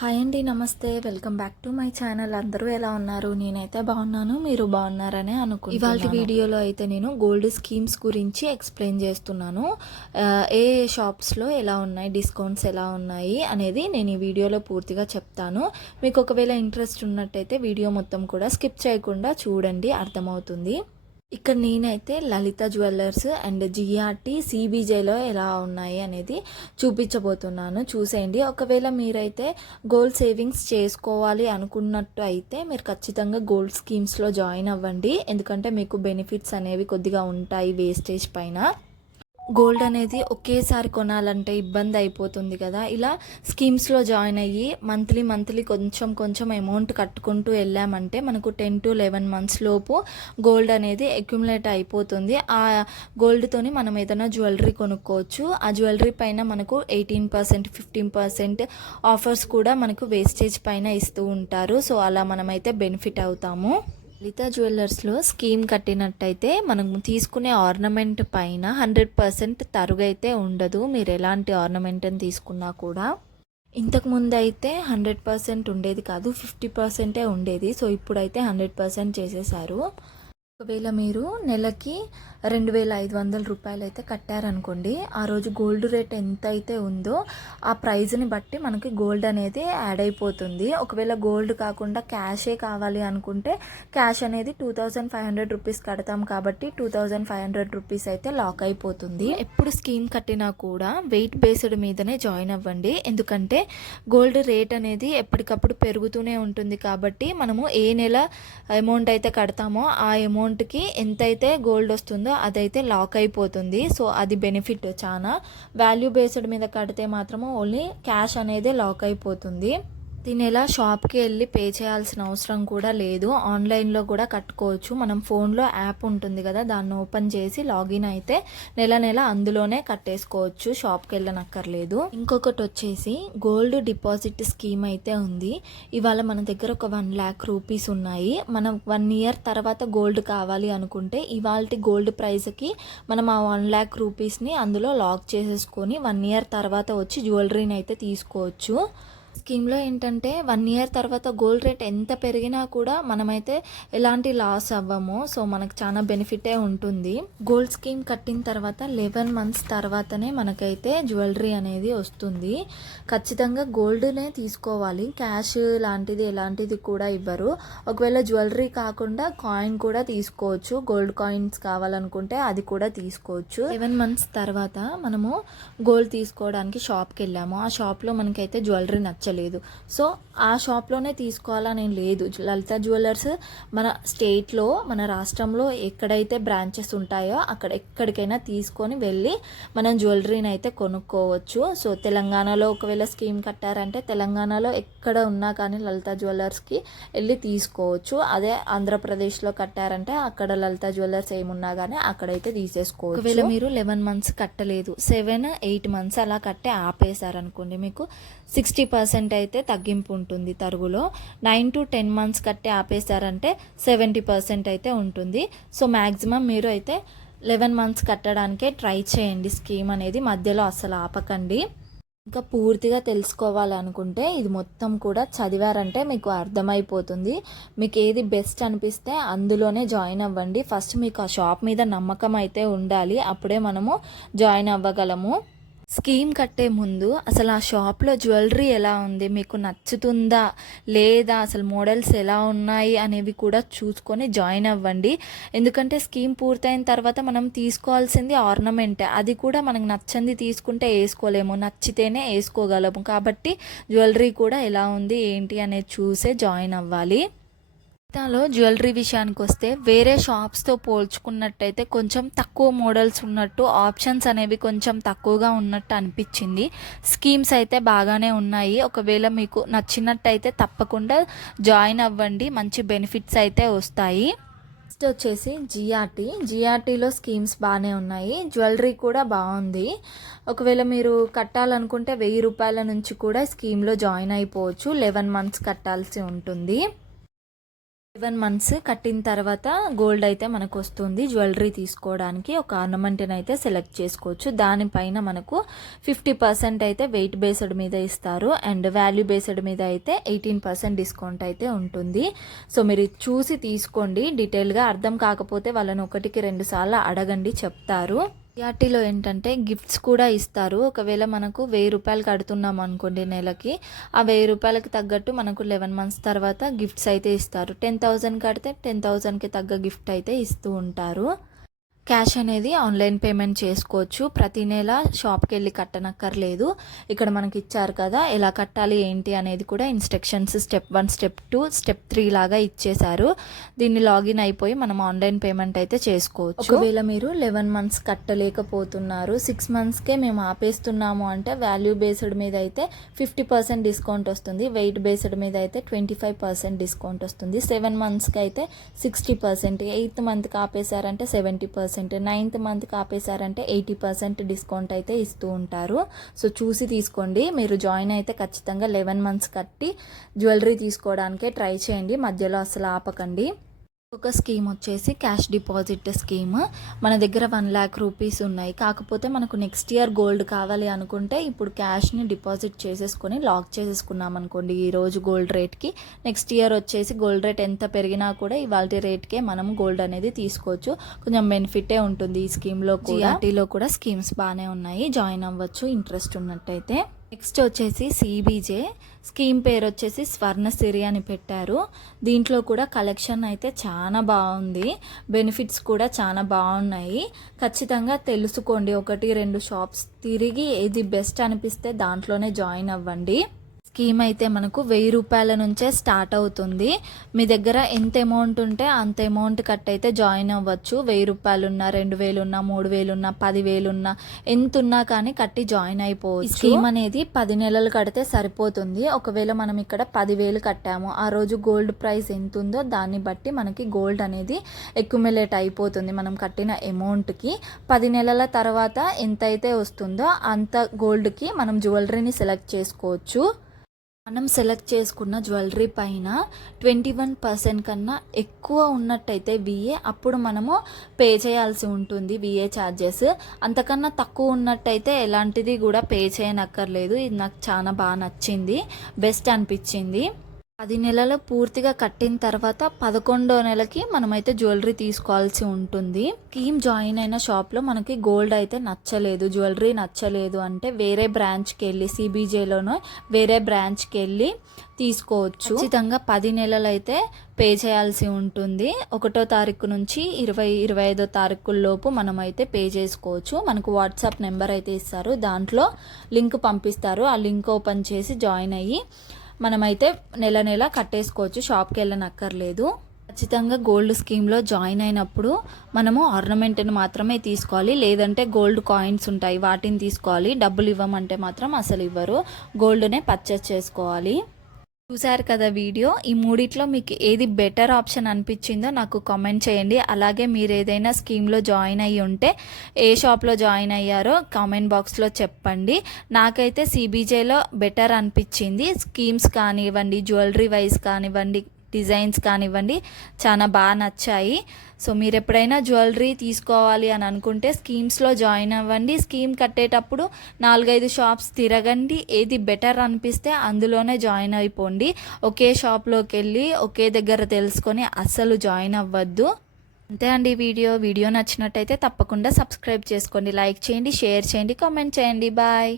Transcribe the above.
Hi అండి, నమస్తే. Welcome back to my channel. అందరూ ఎలా ఉన్నారు? నేనైతే బాగున్నాను, మీరు బాగున్నారనే అనుకుంటున్నాను. ఇవాళ వీడియోలో అయితే నేను గోల్డ్ స్కీమ్స్ గురించి ఎక్స్ప్లెయిన్ చేస్తున్నాను. ఏ షాప్స్లో ఎలా ఉన్నాయి, డిస్కౌంట్స్ ఎలా ఉన్నాయి అనేది నేను ఈ వీడియోలో పూర్తిగా చెప్తాను. మీకు ఒకవేళ ఇంట్రెస్ట్ ఉన్నట్టయితే వీడియో మొత్తం కూడా స్కిప్ చేయకుండా చూడండి, అర్థమవుతుంది. ఇక్కడ నేనైతే లలిత జ్యువెలర్స్ అండ్ జిఆర్టీ సిబిజేలో ఎలా ఉన్నాయి అనేది చూపించబోతున్నాను. చూసేయండి. ఒకవేళ మీరైతే గోల్డ్ సేవింగ్స్ చేసుకోవాలి అనుకున్నట్టు అయితే మీరు ఖచ్చితంగా గోల్డ్ స్కీమ్స్లో జాయిన్ అవ్వండి. ఎందుకంటే మీకు బెనిఫిట్స్ అనేవి కొద్దిగా ఉంటాయి వేస్టేజ్ పైన. గోల్డ్ అనేది ఒకేసారి కొనాలంటే ఇబ్బంది అయిపోతుంది కదా. ఇలా స్కీమ్స్లో జాయిన్ అయ్యి మంత్లీ కొంచెం కొంచెం అమౌంట్ కట్టుకుంటూ వెళ్ళామంటే మనకు 10 to 11 months లోపు గోల్డ్ అనేది అక్యుములేట్ అయిపోతుంది. ఆ గోల్డ్తోని మనం ఏదైనా జ్యువెలరీ కొనుక్కోవచ్చు. ఆ జ్యువెలరీ పైన మనకు 18%, 15% ఆఫర్స్ కూడా మనకు వేస్టేజ్ పైన ఇస్తూ ఉంటారు. సో అలా మనమైతే బెనిఫిట్ అవుతాము. లలిత జ్యువెలర్స్లో స్కీమ్ కట్టినట్టయితే మనం తీసుకునే ఆర్నమెంట్ పైన 100% తరుగైతే ఉండదు. మీరు ఎలాంటి ఆర్నమెంట్ని తీసుకున్నా కూడా. ఇంతకుముందు అయితే 100% ఉండేది కాదు, 50% ఉండేది. సో ఇప్పుడైతే 100% చేసేసారు. ఒకవేళ మీరు నెలకి 2,500 రూపాయలు అయితే కట్టారనుకోండి, ఆ రోజు గోల్డ్ రేట్ ఎంత అయితే ఉందో ఆ ప్రైజ్ని బట్టి మనకి గోల్డ్ అనేది యాడ్ అయిపోతుంది. ఒకవేళ గోల్డ్ కాకుండా క్యాషే కావాలి అనుకుంటే క్యాష్ అనేది 2,500 రూపీస్ కడతాం కాబట్టి 2,500 రూపీస్ అయితే లాక్ అయిపోతుంది. ఎప్పుడు స్కీమ్ కట్టినా కూడా వెయిట్ బేస్డ్ మీదనే జాయిన్ అవ్వండి. ఎందుకంటే గోల్డ్ రేట్ అనేది ఎప్పటికప్పుడు పెరుగుతూనే ఉంటుంది కాబట్టి మనము ఏ నెల అమౌంట్ అయితే కడతామో ఆ అమౌంట్కి ఎంతైతే గోల్డ్ వస్తుందో అదైతే లాక్ అయిపోతుంది. సో అది బెనిఫిట్. చాలా వాల్యూ బేస్డ్ మీద కడితే మాత్రము ఓన్లీ క్యాష్ అనేది లాక్ అయిపోతుంది. దీని ఎలా షాప్కి వెళ్ళి పే చేయాల్సిన అవసరం కూడా లేదు. ఆన్లైన్లో కూడా కట్టుకోవచ్చు. మనం ఫోన్లో యాప్ ఉంటుంది కదా, దాన్ని ఓపెన్ చేసి లాగిన్ అయితే నెల అందులోనే కట్టేసుకోవచ్చు, షాప్కి వెళ్ళనక్కర్లేదు. ఇంకొకటి వచ్చేసి గోల్డ్ డిపాజిట్ స్కీమ్ అయితే ఉంది. ఇవాళ మన దగ్గర ఒక 1 lakh రూపీస్ ఉన్నాయి. మనం 1 year తర్వాత గోల్డ్ కావాలి అనుకుంటే ఇవాళ గోల్డ్ ప్రైస్కి మనం ఆ 1 lakh రూపీస్ని అందులో లాక్ చేసేసుకొని 1 year తర్వాత వచ్చి జ్యువెలరీని అయితే తీసుకోవచ్చు. స్కీమ్లో ఏంటంటే 1 year తర్వాత గోల్డ్ రేట్ ఎంత పెరిగినా కూడా మనమైతే ఎలాంటి లాస్ అవ్వము. సో మనకు చాలా బెనిఫిటే ఉంటుంది. గోల్డ్ స్కీమ్ కట్టిన తర్వాత 11 months తర్వాతనే మనకైతే జ్యువెలరీ అనేది వస్తుంది. ఖచ్చితంగా గోల్డ్నే తీసుకోవాలి, క్యాష్ లాంటిది ఎలాంటిది కూడా ఇవ్వరు. ఒకవేళ జ్యువెలరీ కాకుండా కాయిన్ కూడా తీసుకోవచ్చు. గోల్డ్ కాయిన్స్ కావాలనుకుంటే అది కూడా తీసుకోవచ్చు. 11 months తర్వాత మనము గోల్డ్ తీసుకోవడానికి షాప్కి వెళ్ళాము. ఆ షాప్లో మనకైతే జ్యువెలరీ నచ్చలేదు. సో ఆ షాప్లోనే తీసుకోవాలని లేదు. లలిత జ్యువెలర్స్ మన స్టేట్లో, మన రాష్ట్రంలో ఎక్కడైతే బ్రాంచెస్ ఉంటాయో అక్కడ ఎక్కడికైనా తీసుకొని వెళ్ళి మనం జ్యువెలరీని అయితే కొనుక్కోవచ్చు. సో తెలంగాణలో ఒకవేళ స్కీమ్ కట్టారంటే తెలంగాణలో ఎక్కడ ఉన్నా కానీ లలిత జ్యువెలర్స్కి వెళ్ళి తీసుకోవచ్చు. అదే ఆంధ్రప్రదేశ్లో కట్టారంటే అక్కడ లలిత జ్యువెలర్స్ ఏమున్నా కానీ అక్కడైతే తీసేసుకోవచ్చు. ఒకవేళ మీరు 11 months కట్టలేదు, 7-8 months అలా కట్టే ఆపేశారనుకోండి, మీకు 60% అయితే తగ్గింపు ఉంటుంది తరుగులో. 9 to 10 months కట్టి ఆపేశారంటే 70% అయితే ఉంటుంది. సో మ్యాక్సిమం మీరు అయితే 11 months కట్టడానికే ట్రై చేయండి. స్కీమ్ అనేది మధ్యలో అస్సలు ఆపకండి. ఇంకా పూర్తిగా తెలుసుకోవాలనుకుంటే ఇది మొత్తం కూడా చదివారంటే మీకు అర్థమైపోతుంది. మీకు ఏది బెస్ట్ అనిపిస్తే అందులోనే జాయిన్ అవ్వండి. ఫస్ట్ మీకు ఆ షాప్ మీద నమ్మకం అయితే ఉండాలి, అప్పుడే మనము జాయిన్ అవ్వగలము. స్కీమ్ కట్టే ముందు అసలు ఆ షాప్లో జ్యువెలరీ ఎలా ఉంది, మీకు నచ్చుతుందా లేదా, అసలు మోడల్స్ ఎలా ఉన్నాయి అనేవి కూడా చూసుకొని జాయిన్ అవ్వండి. ఎందుకంటే స్కీమ్ పూర్తయిన తర్వాత మనం తీసుకోవాల్సింది ఆర్నమెంట్. అది కూడా మనకు నచ్చంది తీసుకుంటే వేసుకోలేము, నచ్చితేనే వేసుకోగలము. కాబట్టి జ్యువెలరీ కూడా ఎలా ఉంది ఏంటి అనేది చూసే జాయిన్ అవ్వాలి. లో జ్యువెలరీ విషయానికి వస్తే వేరే షాప్స్తో పోల్చుకున్నట్టయితే కొంచెం తక్కువ మోడల్స్ ఉన్నట్టు, ఆప్షన్స్ అనేవి కొంచెం తక్కువగా ఉన్నట్టు అనిపించింది. స్కీమ్స్ అయితే బాగానే ఉన్నాయి. ఒకవేళ మీకు నచ్చినట్టయితే తప్పకుండా జాయిన్ అవ్వండి, మంచి బెనిఫిట్స్ అయితే వస్తాయి. నెక్స్ట్ వచ్చేసి జిఆర్టీలో స్కీమ్స్ బాగానే ఉన్నాయి. జ్యువెలరీ కూడా బాగుంది. ఒకవేళ మీరు కట్టాలనుకుంటే 1000 రూపాయల నుంచి కూడా స్కీమ్లో జాయిన్ అయిపోవచ్చు. 11 months కట్టాల్సి ఉంటుంది. 11 మంత్స్ కట్టిన తర్వాత గోల్డ్ అయితే మనకు వస్తుంది. జ్యువెలరీ తీసుకోవడానికి ఒక ఆర్నమెంట్ని అయితే సెలెక్ట్ చేసుకోవచ్చు. దానిపైన మనకు 50% అయితే వెయిట్ బేస్డ్ మీద ఇస్తారు అండ్ వాల్యూ బేస్డ్ మీద అయితే 18% డిస్కౌంట్ అయితే ఉంటుంది. సో మీరు చూసి తీసుకోండి. డీటెయిల్గా అర్థం కాకపోతే వాళ్ళని 1కి 2 సార్లు అడగండి, చెప్తారు. సిఆర్టీలో ఏంటంటే గిఫ్ట్స్ కూడా ఇస్తారు. ఒకవేళ మనకు 1000 రూపాయలు కడుతున్నాం అనుకోండి నెలకి, ఆ 1000 రూపాయలకి తగ్గట్టు మనకు 11 మంత్స్ తర్వాత గిఫ్ట్స్ అయితే ఇస్తారు. 10,000 కడితే 10,000కి తగ్గ గిఫ్ట్ అయితే ఇస్తూ ఉంటారు. క్యాష్ అనేది ఆన్లైన్ పేమెంట్ చేసుకోవచ్చు. ప్రతి నెల షాప్కి వెళ్ళి కట్టనక్కర్లేదు. ఇక్కడ మనకి ఇచ్చారు కదా, ఎలా కట్టాలి ఏంటి అనేది కూడా ఇన్స్ట్రక్షన్స్ స్టెప్ 1, స్టెప్ 2, స్టెప్ 3 లాగా ఇచ్చేశారు. దీన్ని లాగిన్ అయిపోయి మనం ఆన్లైన్ పేమెంట్ అయితే చేసుకోవచ్చు. ఒకవేళ మీరు 11 మంత్స్ కట్టలేకపోతున్నారు, 6 మంత్స్కే మేము ఆపేస్తున్నాము అంటే వాల్యూ బేస్డ్ మీద అయితే 50% డిస్కౌంట్ వస్తుంది. వెయిట్ బేస్డ్ మీద అయితే 25% డిస్కౌంట్ వస్తుంది. 7 మంత్స్కి అయితే 60%, 8th మంత్కి ఆపేశారంటే 70%, 9th మంత్కి ఆపేశారంటే 80% డిస్కౌంట్ అయితే ఇస్తూ ఉంటారు. సో చూసి తీసుకోండి. మీరు జాయిన్ అయితే ఖచ్చితంగా 11 మంత్స్ కట్టి జ్యువెలరీ తీసుకోవడానికే ట్రై చేయండి, మధ్యలో అసలు ఆపకండి. ఒక స్కీమ్ వచ్చేసి క్యాష్ డిపాజిట్ స్కీమ్. మన దగ్గర 1 lakh రూపీస్ ఉన్నాయి, కాకపోతే మనకు నెక్స్ట్ ఇయర్ గోల్డ్ కావాలి అనుకుంటే ఇప్పుడు క్యాష్ని డిపాజిట్ చేసేసుకొని లాక్ చేసేసుకున్నాం అనుకోండి ఈరోజు గోల్డ్ రేట్కి, నెక్స్ట్ ఇయర్ వచ్చేసి గోల్డ్ రేట్ ఎంత పెరిగినా కూడా ఇవాళ రేట్కే మనం గోల్డ్ అనేది తీసుకోవచ్చు. కొంచెం బెనిఫిటే ఉంటుంది ఈ స్కీమ్లో కూడా. జిఆర్టీలో కూడా స్కీమ్స్ బాగానే ఉన్నాయి, జాయిన్ అవ్వచ్చు ఇంట్రెస్ట్ ఉన్నట్టయితే. నెక్స్ట్ వచ్చేసి సిబిజే స్కీమ్ పేరు వచ్చేసి స్వర్ణసిరి అని పెట్టారు. దీంట్లో కూడా కలెక్షన్ అయితే చాలా బాగుంది, బెనిఫిట్స్ కూడా చాలా బాగున్నాయి. ఖచ్చితంగా తెలుసుకోండి. 1-2 షాప్స్ తిరిగి ఏది బెస్ట్ అనిపిస్తే దాంట్లోనే జాయిన్ అవ్వండి. స్కీమ్ అయితే మనకు 1000 రూపాయల నుంచే స్టార్ట్ అవుతుంది. మీ దగ్గర ఎంత అమౌంట్ ఉంటే అంత అమౌంట్ కట్ అయితే జాయిన్ అవ్వచ్చు. 1000 రూపాయలు ఉన్నా, 2000 ఉన్నా, 3000 ఉన్నా, 10,000 ఉన్నా, ఎంత ఉన్నా కానీ కట్టి జాయిన్ అయిపోవచ్చు. స్కీమ్ అనేది 10 నెలలు కడితే సరిపోతుంది. ఒకవేళ మనం ఇక్కడ 10,000 కట్టాము, ఆ రోజు గోల్డ్ ప్రైస్ ఎంత ఉందో దాన్ని బట్టి మనకి గోల్డ్ అనేది అక్యుములేట్ అయిపోతుంది. మనం కట్టిన అమౌంట్కి 10 నెలల తర్వాత ఎంత అయితే వస్తుందో అంత గోల్డ్కి మనం జ్యువెలరీని సెలెక్ట్ చేసుకోవచ్చు. మనం సెలెక్ట్ చేసుకున్న జ్యువెలరీ పైన 21% కన్నా ఎక్కువ ఉన్నట్టయితే విఏ, అప్పుడు మనము పే చేయాల్సి ఉంటుంది విఏ ఛార్జెస్. అంతకన్నా తక్కువ ఉన్నట్టయితే ఎలాంటిది కూడా పే చేయనక్కర్లేదు. ఇది నాకు చాలా బాగా నచ్చింది, బెస్ట్ అనిపించింది. 10 నెలలు పూర్తిగా కట్టిన తర్వాత 11వ నెలకి మనమైతే జ్యువెలరీ తీసుకోవాల్సి ఉంటుంది. స్కీమ్ జాయిన్ అయిన షాప్లో మనకి గోల్డ్ అయితే నచ్చలేదు, జ్యువెలరీ నచ్చలేదు అంటే వేరే బ్రాంచ్కి వెళ్ళి, సిబిజేలోనో వేరే బ్రాంచ్కి వెళ్ళి తీసుకోవచ్చు. ఖచ్చితంగా 10 నెలలు అయితే పే చేయాల్సి ఉంటుంది. 1వ తారీఖు నుంచి 25వ తారీఖుల్లోపు మనమైతే పే చేసుకోవచ్చు. మనకు వాట్సాప్ నెంబర్ అయితే ఇస్తారు, దాంట్లో లింక్ పంపిస్తారు. ఆ లింక్ ఓపెన్ చేసి జాయిన్ అయ్యి మనమైతే నెల కట్టేసుకోవచ్చు, షాప్కి వెళ్ళనక్కర్లేదు. ఖచ్చితంగా గోల్డ్ స్కీమ్లో జాయిన్ అయినప్పుడు మనము ఆర్నమెంట్ని మాత్రమే తీసుకోవాలి, లేదంటే గోల్డ్ కాయిన్స్ ఉంటాయి వాటిని తీసుకోవాలి. డబ్బులు ఇవ్వమంటే మాత్రం అసలు ఇవ్వరు, గోల్డ్నే పర్చేస్ చేసుకోవాలి. చూసారు కదా వీడియో. ఈ మూడిట్లో మీకు ఏది బెటర్ ఆప్షన్ అనిపించిందో నాకు కామెంట్ చేయండి. అలాగే మీరు ఏదైనా స్కీమ్లో జాయిన్ అయ్యి ఉంటే ఏ షాప్లో జాయిన్ అయ్యారో కామెంట్ బాక్స్లో చెప్పండి. నాకైతే సిబిజేలో బెటర్ అనిపించింది. స్కీమ్స్ కానివ్వండి, జ్యువెలరీ వైజ్ కానివ్వండి, డిజైన్స్ కానివ్వండి, చాలా బాగా నచ్చాయి. సో మీరు ఎప్పుడైనా జ్యువెలరీ తీసుకోవాలి అని అనుకుంటే స్కీమ్స్లో జాయిన్ అవ్వండి. స్కీమ్ కట్టేటప్పుడు 4-5 షాప్స్ తిరగండి, ఏది బెటర్ అనిపిస్తే అందులోనే జాయిన్ అయిపోండి. ఒకే షాప్లోకి వెళ్ళి ఒకే దగ్గర తెలుసుకొని అస్సలు జాయిన్ అవ్వద్దు. అంతే అండి. వీడియో నచ్చినట్టయితే తప్పకుండా సబ్స్క్రైబ్ చేసుకోండి, లైక్ చేయండి, షేర్ చేయండి, కామెంట్ చేయండి. బాయ్.